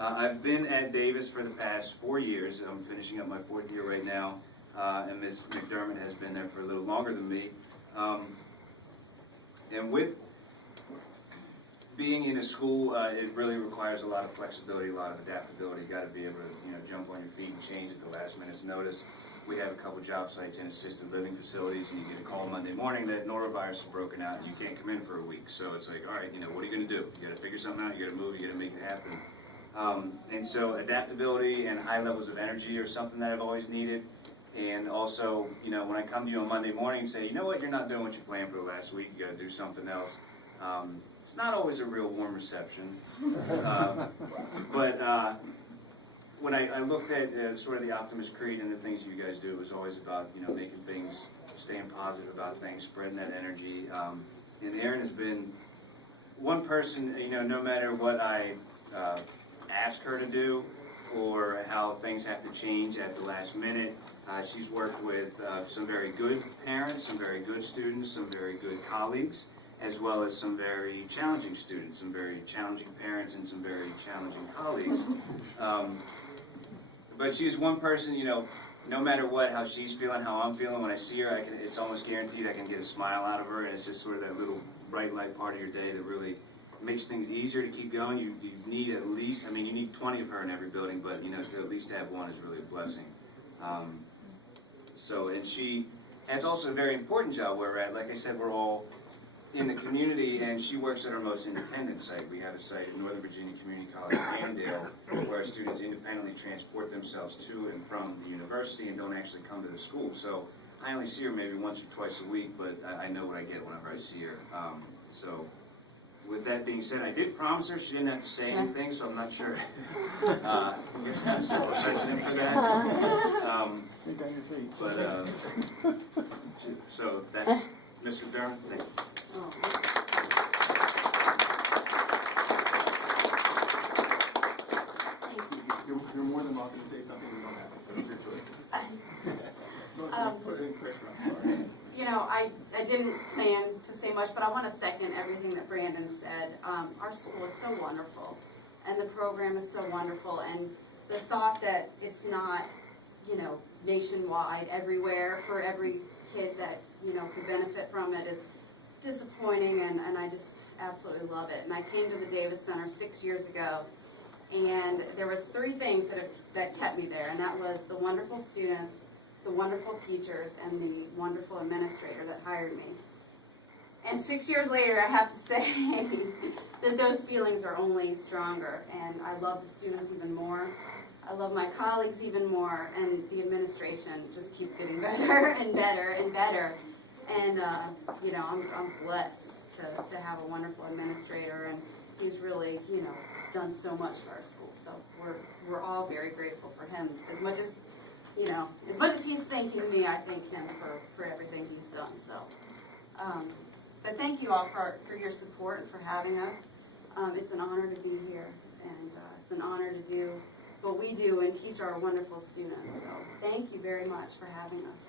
I've been at Davis for the past 4 years. I'm finishing up my 4th year right now, and Ms. McDermott has been there for a little longer than me. And with being in a school, it really requires a lot of flexibility, a lot of adaptability. You got to be able to, jump on your feet and change at the last minute's notice. We have a couple job sites in assisted living facilities, and you get a call Monday morning that norovirus is broken out, and you can't come in for a week. So it's like, all right, what are you going to do? You got to figure something out. You got to move. You got to make it happen. And so adaptability and high levels of energy are something that I've always needed. And also, when I come to you on Monday morning and say, you know what, you're not doing what you planned for the last week. You got to do something else. It's not always a real warm reception. But when I looked at sort of the Optimist creed and the things you guys do, it was always about, making things, staying positive about things, spreading that energy. And Erin has been one person, no matter what I ask her to do or how things have to change at the last minute, she's worked with some very good parents, some very good students, some very good colleagues, as well as some very challenging students, some very challenging parents, and some very challenging colleagues. But she's one person, no matter what, how she's feeling, how I'm feeling, when I see her, it's almost guaranteed I can get a smile out of her, and it's just sort of that little bright light part of your day that really makes things easier to keep going. You need at least, you need 20 of her in every building, but, to at least have one is really a blessing. And she has also a very important job where we're at. Like I said, we're all in the community, and she works at our most independent site. We have a site at Northern Virginia Community College in Annandale where our students independently transport themselves to and from the university and don't actually come to the school. So I only see her maybe once or twice a week, but I know what I get whenever I see her. So with that being said, I did promise her she didn't have to say anything, so I'm not sure. I guess kind of set the precedent for that. So that's Mr. Durham. Thank you. You're more than welcome to say something you don't have to. I didn't plan to say much, but I want to second everything that Brandon said. Our school is so wonderful, and the program is so wonderful, and the thought that it's not, nationwide, everywhere, for every kid that, could benefit from it is disappointing, and I just absolutely love it. And I came to the Davis Center 6 years ago, and there was 3 things that kept me there, and that was the wonderful students, the wonderful teachers, and the wonderful administrator that hired me. And 6 years later, I have to say that those feelings are only stronger, and I love the students even more. I love my colleagues even more, and the administration just keeps getting better and better and better. And I'm blessed to have a wonderful administrator, and he's really done so much for our school. So we're all very grateful for him. As much as he's thanking me, I thank him for everything he's done. So, but thank you all for your support and for having us. It's an honor to be here, and it's an honor to do what we do and teach our wonderful students. So thank you very much for having us.